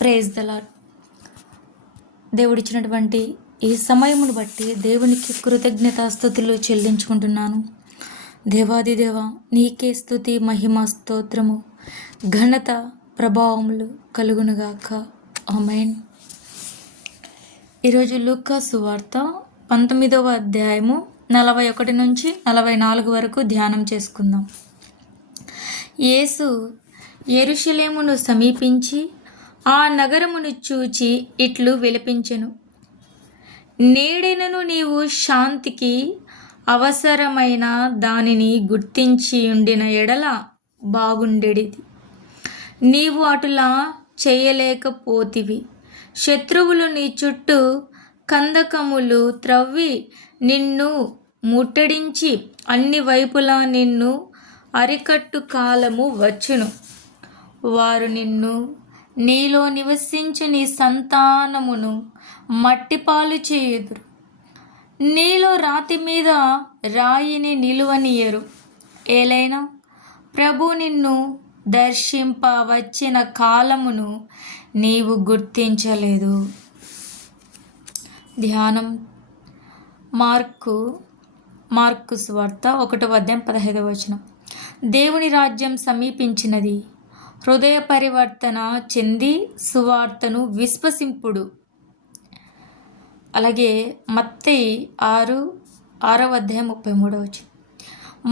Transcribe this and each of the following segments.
Praise the lord. దేవుడిచ్చినటువంటి ఈ సమయమును బట్టి దేవునికి కృతజ్ఞతాస్తుతులు చెల్లించుకుంటున్నాను. దేవాది దేవ, నీకే స్తుతి, మహిమ, స్తోత్రము, ఘనత, ప్రభావములు కలుగునుగాక. ఆమేన్. ఈరోజు లూకా సువార్త 19వ అధ్యాయము 41 నుంచి 44 వరకు ధ్యానం చేసుకుందాం. యేసు యెరూషలేమును సమీపించి ఆ నగరమును చూచి ఇట్లు విలపించెను. నేడెనను నీవు శాంతికి అవసరమైన దానిని గుర్తించి ఉండిన ఎడల బాగుండెడిది. నీవు అటులా చేయలేకపోతివి. శత్రువులు నీ చుట్టూ కందకములు త్రవ్వి నిన్ను ముట్టడించి అన్ని వైపులా నిన్ను అరికట్టు కాలము వచ్చును. వారు నిన్ను, నీలో నివసించు నీ సంతానమును మట్టిపాలు చేయుదురు. నీలో రాతి మీద రాయిని నిలువనీయరు. ఏలైనా ప్రభు నిన్ను దర్శింప వచ్చిన కాలమును నీవు గుర్తించలేదు. ధ్యానం మార్కు సువార్త 1వ అధ్యాయం 15వ వచనం. దేవుని రాజ్యం సమీపించినది. హృదయ పరివర్తన చెంది సువార్తను విశ్వసింపుడు. అలాగే మత్తయి 6వ అధ్యాయం 33వ వచనం.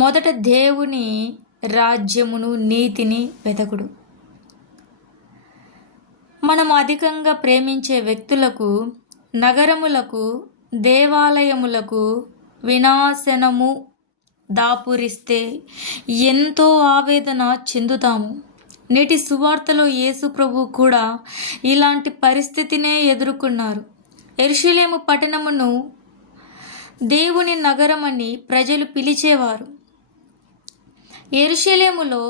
మొదట దేవుని రాజ్యమును నీతిని వెతకుడు. మనం అధికంగా ప్రేమించే వ్యక్తులకు, నగరములకు, దేవాలయములకు వినాశనము దాపురిస్తే ఎంతో ఆవేదన చెందుతాము. నేటి సువార్తలో యేసు ప్రభు కూడా ఇలాంటి పరిస్థితినే ఎదుర్కొన్నారు. యెరూషలేము పట్టణమును దేవుని నగరమని ప్రజలు పిలిచేవారు. యెరూషలేములో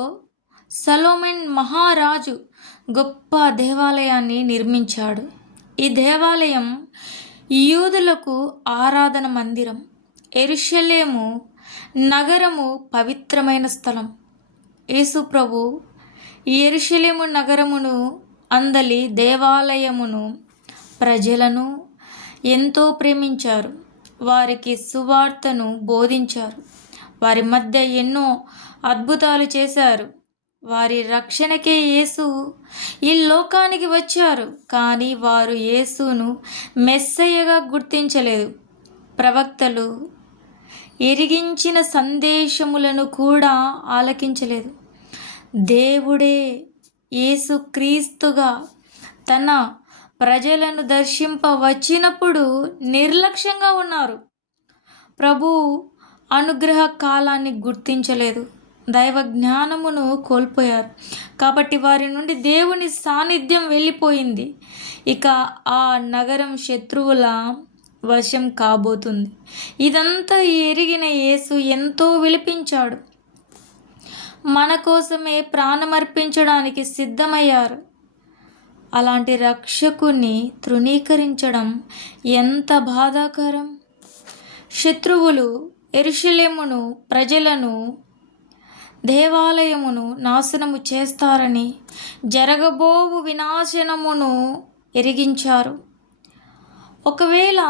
సొలొమోను మహారాజు గొప్ప దేవాలయాన్ని నిర్మించాడు. ఈ దేవాలయం యూదులకు ఆరాధన మందిరం. యెరూషలేము నగరము పవిత్రమైన స్థలం. యేసు ప్రభు యెరూషలేము నగరమును, అందలి దేవాలయమును, ప్రజలను ఎంతో ప్రేమించారు. వారికి సువార్తను బోధించారు. వారి మధ్య ఎన్నో అద్భుతాలు చేశారు. వారి రక్షణకే యేసు ఈ లోకానికి వచ్చారు. కానీ వారు యేసును మెస్సయ్యగా గుర్తించలేదు. ప్రవక్తలు ఎరిగించిన సందేశములను కూడా ఆలకించలేదు. దేవుడే యేసు క్రీస్తుగా తన ప్రజలను దర్శింప వచ్చినప్పుడు నిర్లక్ష్యంగా ఉన్నారు. ప్రభు అనుగ్రహ కాలాన్ని గుర్తించలేదు. దైవ జ్ఞానమును కోల్పోయారు. కాబట్టి వారి నుండి దేవుని సాన్నిధ్యం వెళ్ళిపోయింది. ఇక ఆ నగరం శత్రువుల వశం కాబోతుంది. ఇదంతా ఎరిగిన యేసు ఎంతో విలపించాడు. మన కోసమే ప్రాణమర్పించడానికి సిద్ధమయ్యారు. అలాంటి రక్షకుని తృణీకరించడం ఎంత బాధాకరం. శత్రువులు యెరూషలేమును, ప్రజలను, దేవాలయమును నాశనము చేస్తారని, జరగబోవు వినాశనమును ఎరిగించారు. ఒకవేళ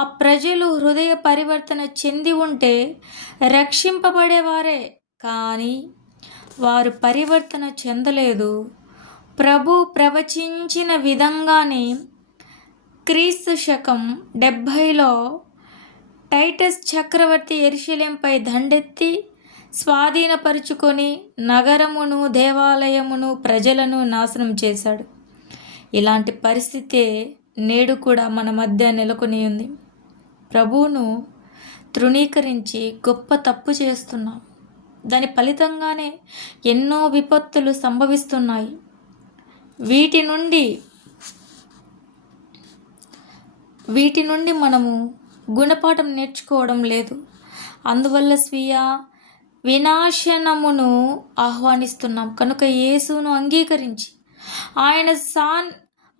ఆ ప్రజలు హృదయ పరివర్తన చెంది ఉంటే రక్షింపబడేవారే. కానీ వారు పరివర్తన చెందలేదు. ప్రభు ప్రవచించిన విధంగానే క్రీస్తు శకం 70లో టైటస్ చక్రవర్తి యెరూషలేంపై దండెత్తి స్వాధీనపరుచుకొని నగరమును, దేవాలయమును, ప్రజలను నాశనం చేశాడు. ఇలాంటి పరిస్థితే నేడు కూడా మన మధ్య నెలకొని ఉంది. ప్రభువును తృణీకరించి గొప్ప తప్పు చేస్తున్నాం. దాని ఫలితంగానే ఎన్నో విపత్తులు సంభవిస్తున్నాయి. వీటి నుండి మనము గుణపాఠం నేర్చుకోవడం లేదు. అందువల్ల స్వీయ వినాశనమును ఆహ్వానిస్తున్నాం. కనుక యేసును అంగీకరించి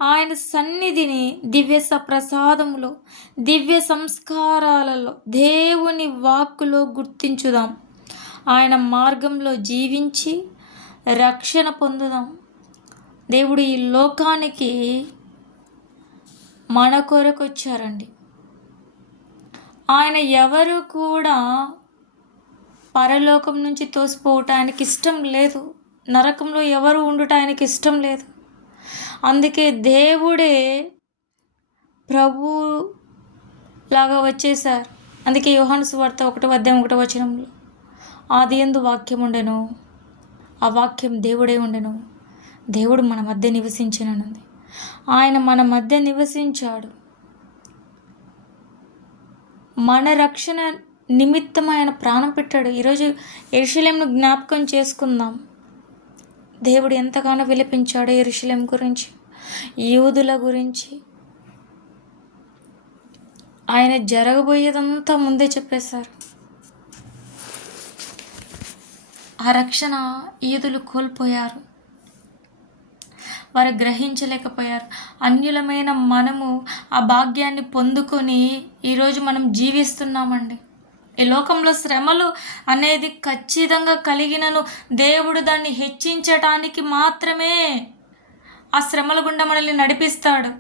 ఆయన సన్నిధిని దివ్య ప్రసాదములో, దివ్య సంస్కారాలలో, దేవుని వాక్కులో గుర్తించుదాం. ఆయన మార్గంలో జీవించి రక్షణ పొందుదాం. దేవుడు ఈ లోకానికి మన కొరకు వచ్చారండి. ఆయన ఎవరు కూడా పరలోకం నుంచి తోసిపోవటానికి ఇష్టం లేదు. నరకంలో ఎవరు ఉండటానికి ఇష్టం లేదు. అందుకే దేవుడే ప్రభు లాగా వచ్చేసారు. అందుకే యోహాను సువార్త 1:1 ఆదియందు వాక్యం ఉండెను, ఆ వాక్యం దేవుడే ఉండెను, దేవుడు మన మధ్య నివసించిననుంది. ఆయన మన మధ్య నివసించాడు. మన రక్షణ నిమిత్తం ఆయన ప్రాణం పెట్టాడు. ఈరోజు యెరూషలేమును జ్ఞాపకం చేసుకుందాం. దేవుడు ఎంతగానో విలపించాడు యెరూషలేము గురించి, యూదుల గురించి. ఆయన జరగబోయేదంతా ముందే చెప్పేశారు. ఆ రక్షణ యూదులు కోల్పోయారు, వారు గ్రహించలేకపోయారు. అన్యులమైన మనము ఆ భాగ్యాన్ని పొందుకొని ఈరోజు మనం జీవిస్తున్నామండి. ఈ లోకంలో శ్రమలు అనేది ఖచ్చితంగా కలిగినను దేవుడు దాన్ని హెచ్చించటానికి మాత్రమే ఆ శ్రమల గుండా మనల్ని నడిపిస్తాడు.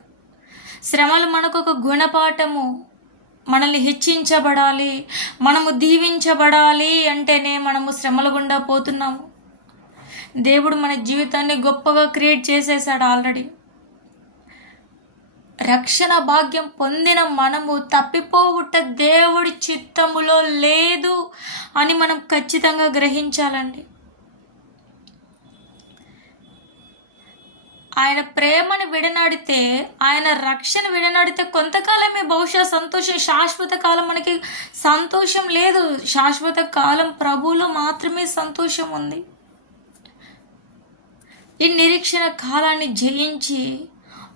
శ్రమలు మనకు ఒక గుణపాఠము. మనల్ని హెచ్చించబడాలి, మనము దీవించబడాలి అంటేనే మనము శ్రమల గుండా పోతున్నాము. దేవుడు మన జీవితాన్ని గొప్పగా క్రియేట్ చేసేసాడు ఆల్రెడీ. రక్షణ భాగ్యం పొందిన మనము తప్పిపోవుట దేవుడి చిత్తములో లేదు అని మనం ఖచ్చితంగా గ్రహించాలండి. ఆయన ప్రేమను విడనాడితే, ఆయన రక్షణ విడనాడితే కొంతకాలమే బహుశా సంతోషం. శాశ్వత కాలం మనకి సంతోషం లేదు. శాశ్వత కాలం ప్రభువులో మాత్రమే సంతోషం ఉంది. ఈ నిరీక్షణ కాలాన్ని జయించి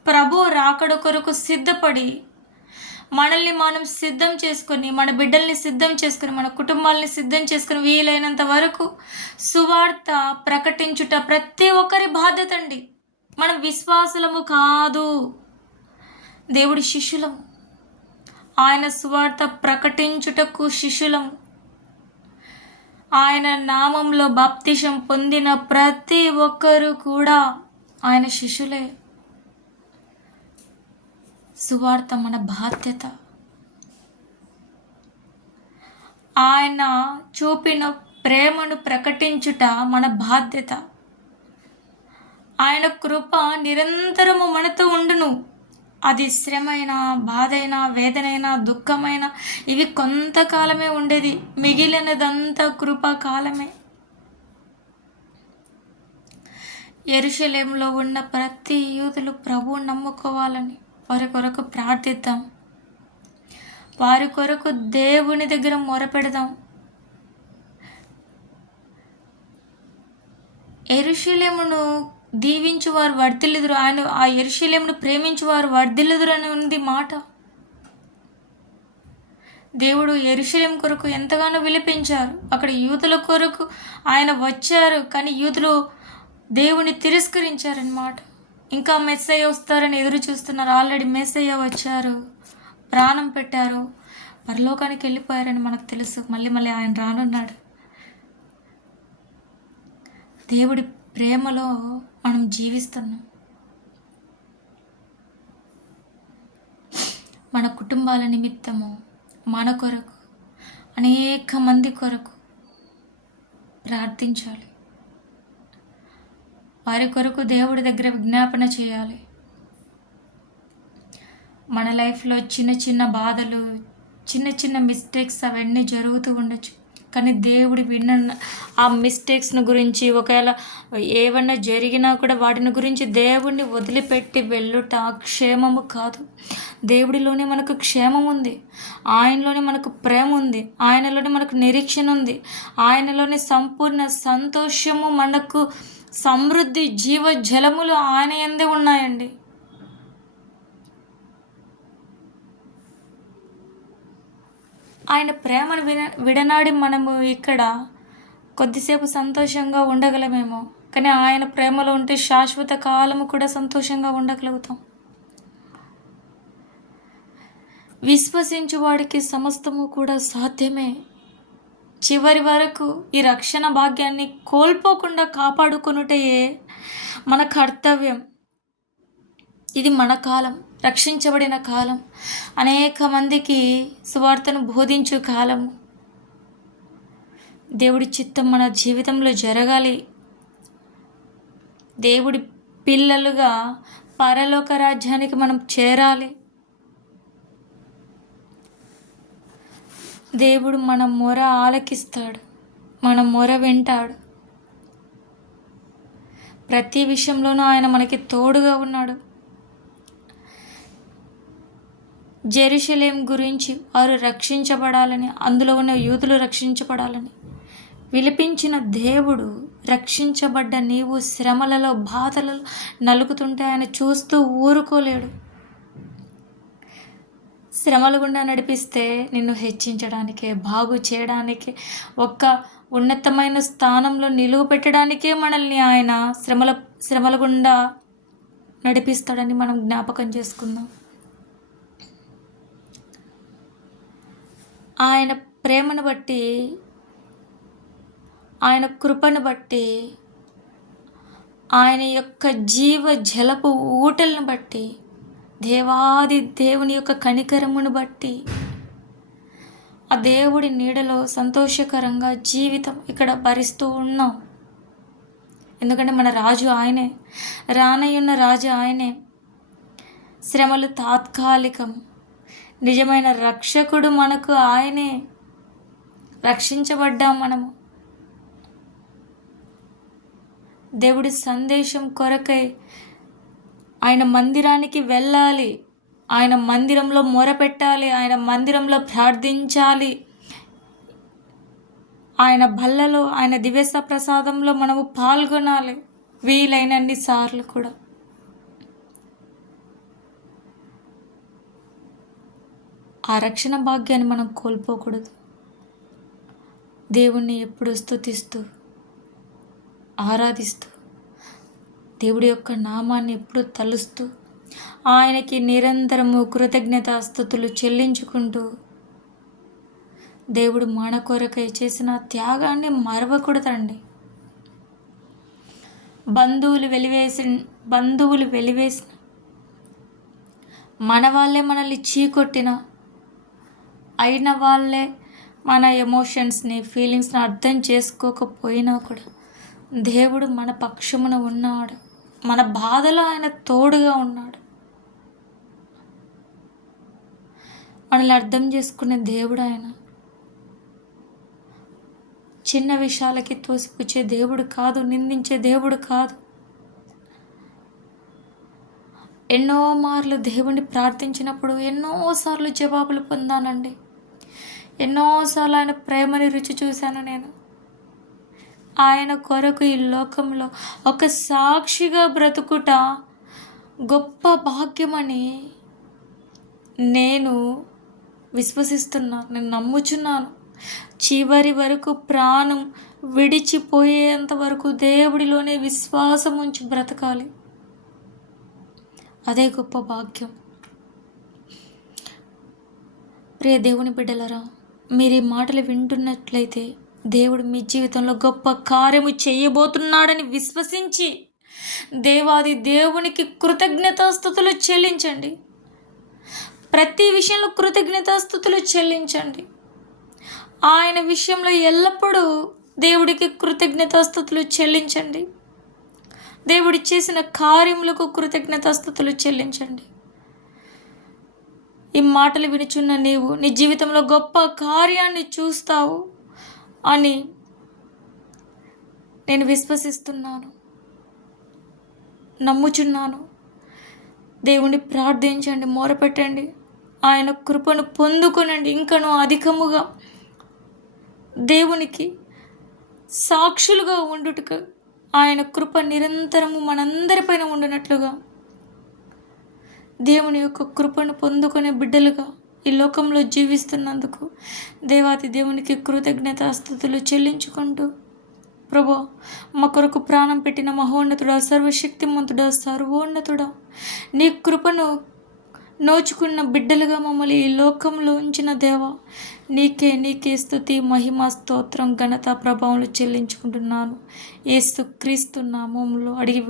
ప్రభు రాకడ కొరకు సిద్ధపడి మనల్ని మనం సిద్ధం చేసుకొని, మన బిడ్డల్ని సిద్ధం చేసుకొని, మన కుటుంబాలని సిద్ధం చేసుకొని వీలైనంత వరకు సువార్త ప్రకటించుట ప్రతి ఒక్కరి బాధ్యత అండి. మనం విశ్వాసులము కాదు, దేవుడి శిష్యులము. ఆయన సువార్త ప్రకటించుటకు శిష్యులము. ఆయన నామంలో బాప్తిసం పొందిన ప్రతి ఒక్కరు కూడా ఆయన శిష్యులే. సువార్త మన బాధ్యత. ఆయన చూపిన ప్రేమను ప్రకటించుట మన బాధ్యత. ఆయన కృప నిరంతరము మనతో ఉండును. అది శ్రమైన, బాధైనా, వేదనైనా, దుఃఖమైన ఇవి కొంతకాలమే ఉండేది. మిగిలినదంతా కృపాకాలమే. యెరూషలేములో ఉన్న ప్రతి యూదులు ప్రభువు నమ్ముకోవాలని వారి కొరకు ప్రార్థిద్దాం. వారి కొరకు దేవుని దగ్గర మొరపెడదాం. యెరూషలేమును దీవించువారు వర్ధిల్లుదురు, ఆయన ఆ యెరూషలేమును ప్రేమించువారు వర్ధిల్లుదురు అని ఉంది మాట. దేవుడు యెరూషలేం కొరకు ఎంతగానో విలపించారు. అక్కడ యూదుల కొరకు ఆయన వచ్చారు, కానీ యూదులు దేవుని తిరస్కరించారన్నమాట. ఇంకా మెస్సయ్య వస్తారని ఎదురు చూస్తున్నారు. ఆల్రెడీ మెస్సయ్య వచ్చారు, ప్రాణం పెట్టారు, పరలోకానికి వెళ్ళిపోయారని మనకు తెలుసు. మళ్ళీ ఆయన రానున్నాడు. దేవుడి ప్రేమలో మనం జీవిస్తున్నాం. మన కుటుంబాల నిమిత్తము, మన కొరకు, అనేక మంది కొరకు ప్రార్థించాలి. వారి కొరకు దేవుడి దగ్గర విజ్ఞాపన చేయాలి. మన లైఫ్లో చిన్న చిన్న బాధలు, చిన్న చిన్న మిస్టేక్స్ అవన్నీ జరుగుతూ ఉండొచ్చు. కానీ దేవుడు విన్న ఆ మిస్టేక్స్ను గురించి, ఒకవేళ ఏమన్నా జరిగినా కూడా వాటిని గురించి దేవుడిని వదిలిపెట్టి వెళ్ళుట క్షేమము కాదు. దేవుడిలోనే మనకు క్షేమం ఉంది, ఆయనలోనే మనకు ప్రేమ ఉంది, ఆయనలోనే మనకు నిరీక్షణ ఉంది, ఆయనలోనే సంపూర్ణ సంతోషము, మనకు సమృద్ధి, జీవ జలములు ఆయన యందే ఉన్నాయండి. ఆయన ప్రేమను విడనాడి మనము ఇక్కడ కొద్దిసేపు సంతోషంగా ఉండగలమేమో, కానీ ఆయన ప్రేమలో ఉంటే శాశ్వత కాలము కూడా సంతోషంగా ఉండగలుగుతాం. విశ్వసించు వాడికి సమస్తము కూడా సాధ్యమే. చివరి వరకు ఈ రక్షణ భాగ్యాన్ని కోల్పోకుండా కాపాడుకొనుటయే మన కర్తవ్యం. ఇది మన కాలం, రక్షించబడిన కాలం, అనేక మందికి సువార్తను బోధించు కాలము. దేవుడి చిత్తం మన జీవితంలో జరగాలి. దేవుడి పిల్లలుగా పరలోక రాజ్యానికి మనం చేరాలి. దేవుడు మన మొర ఆలకిస్తాడు, మన మొర వింటాడు. ప్రతి విషయంలోనూ ఆయన మనకి తోడుగా ఉన్నాడు. జెరూషలేం గురించి వారు రక్షించబడాలని, అందులో ఉన్న యూదులు రక్షించబడాలని విలిపించిన దేవుడు, రక్షించబడ్డ నీవు శ్రమలలో, బాధలలో నలుగుతుంటే ఆయన చూస్తూ ఊరుకోలేడు. శ్రమల గుండా నడిపిస్తే నిన్ను హెచ్చించడానికే, బాగు చేయడానికే, ఒక్క ఉన్నతమైన స్థానంలో నిలువ పెట్టడానికే మనల్ని ఆయన శ్రమల గుండా నడిపిస్తాడని మనం జ్ఞాపకం చేసుకుందాం. ఆయన ప్రేమను బట్టి, ఆయన కృపను బట్టి, ఆయన యొక్క జీవ జలపు ఊటలను బట్టి, దేవాది దేవుని యొక్క కనికరమును బట్టి, ఆ దేవుడి నీడలో సంతోషకరంగా జీవితం ఇక్కడ భరిస్తూ ఉన్నాం. ఎందుకంటే మన రాజు ఆయనే, రానయ్యున్న రాజు ఆయనే. శ్రమలు తాత్కాలికం, నిజమైన రక్షకుడు మనకు ఆయనే. రక్షించబడ్డాం మనము. దేవుడి సందేశం కొరకై ఆయన మందిరానికి వెళ్ళాలి, ఆయన మందిరంలో మొరపెట్టాలి, ఆయన మందిరంలో ప్రార్థించాలి. ఆయన బల్లలో, ఆయన దివ్యస ప్రసాదంలో మనము పాల్గొనాలి వీలైనన్ని సార్లు కూడా. ఆ రక్షణ భాగ్యాన్ని మనం కోల్పోకూడదు. దేవుణ్ణి ఎప్పుడు స్తుతిస్తూ, ఆరాధిస్తూ, దేవుడి యొక్క నామాన్ని ఎప్పుడు తలుస్తూ, ఆయనకి నిరంతరము కృతజ్ఞతాస్తుతులు చెల్లించుకుంటూ, దేవుడు మన కొరకై చేసిన త్యాగాన్ని మరవకూడదండి. బంధువులు వెలివేసిన, మన వాళ్ళే మనల్ని చీకొట్టిన, అయిన వాళ్ళే మన ఎమోషన్స్ని, ఫీలింగ్స్ని అర్థం చేసుకోకపోయినా కూడా దేవుడు మన పక్షమున ఉన్నాడు. మన బాధలో ఆయన తోడుగా ఉన్నాడు. మనల్ని అర్థం చేసుకునే దేవుడు ఆయన. చిన్న విషయాలకి తోసిపుచ్చే దేవుడు కాదు, నిందించే దేవుడు కాదు. ఎన్నో మార్లు దేవుణ్ణి ప్రార్థించినప్పుడు ఎన్నోసార్లు జవాబులు పొందానండి. ఎన్నోసార్లు ఆయన ప్రేమని రుచి చూశాను నేను. ఆయన కొరకు ఈ లోకంలో ఒక సాక్షిగా బ్రతుకుట గొప్ప భాగ్యమని నేను విశ్వసిస్తున్నాను, నేను నమ్ముచున్నాను. చివరి వరకు ప్రాణం విడిచిపోయేంత వరకు దేవుడిలోనే విశ్వాసం ఉంచి బ్రతకాలి. అదే గొప్ప భాగ్యం. ప్రియ దేవుని బిడ్డలరా, మీరు ఈ మాటలు వింటున్నట్లయితే దేవుడు మీ జీవితంలో గొప్ప కార్యము చేయబోతున్నాడని విశ్వసించి దేవాది దేవునికి కృతజ్ఞతాస్తుతులు చెల్లించండి. ప్రతి విషయంలో కృతజ్ఞతాస్తుతులు చెల్లించండి. ఆయన విషయంలో ఎల్లప్పుడూ దేవుడికి కృతజ్ఞతాస్తుతులు చెల్లించండి. దేవుడి చేసిన కార్యములకు కృతజ్ఞతాస్తుతులు చెల్లించండి. ఈ మాటలు వినుచున్న నీవు నీ జీవితంలో గొప్ప కార్యాన్ని చూస్తావు అని నేను విశ్వసిస్తున్నాను, నమ్ముచున్నాను. దేవుణ్ణి ప్రార్థించండి, మొరపెట్టండి, ఆయన కృపను పొందుకొనండి. ఇంకనూ అధికముగా దేవునికి సాక్షులుగా ఉండుటకు ఆయన కృప నిరంతరము మనందరిపైన ఉండినట్లుగా, దేవుని యొక్క కృపను పొందుకునే బిడ్డలుగా ఈ లోకంలో జీవిస్తున్నందుకు దేవాతి దేవునికి కృతజ్ఞతాస్తుతులు చెల్లించుకుంటూ, ప్రభా, మా కొరకు ప్రాణం పెట్టిన మహోన్నతుడా, సర్వశక్తిమంతుడా, సర్వోన్నతుడా, నీ కృపను నోచుకున్న బిడ్డలుగా మమ్మల్ని ఈ లోకంలో ఉంచిన దేవా, నీకే స్తుతి, మహిమ, స్తోత్రం, ఘనత, ప్రభావాలు చెల్లించుకుంటున్నాను. యేసు క్రీస్తు నామములో అడిగి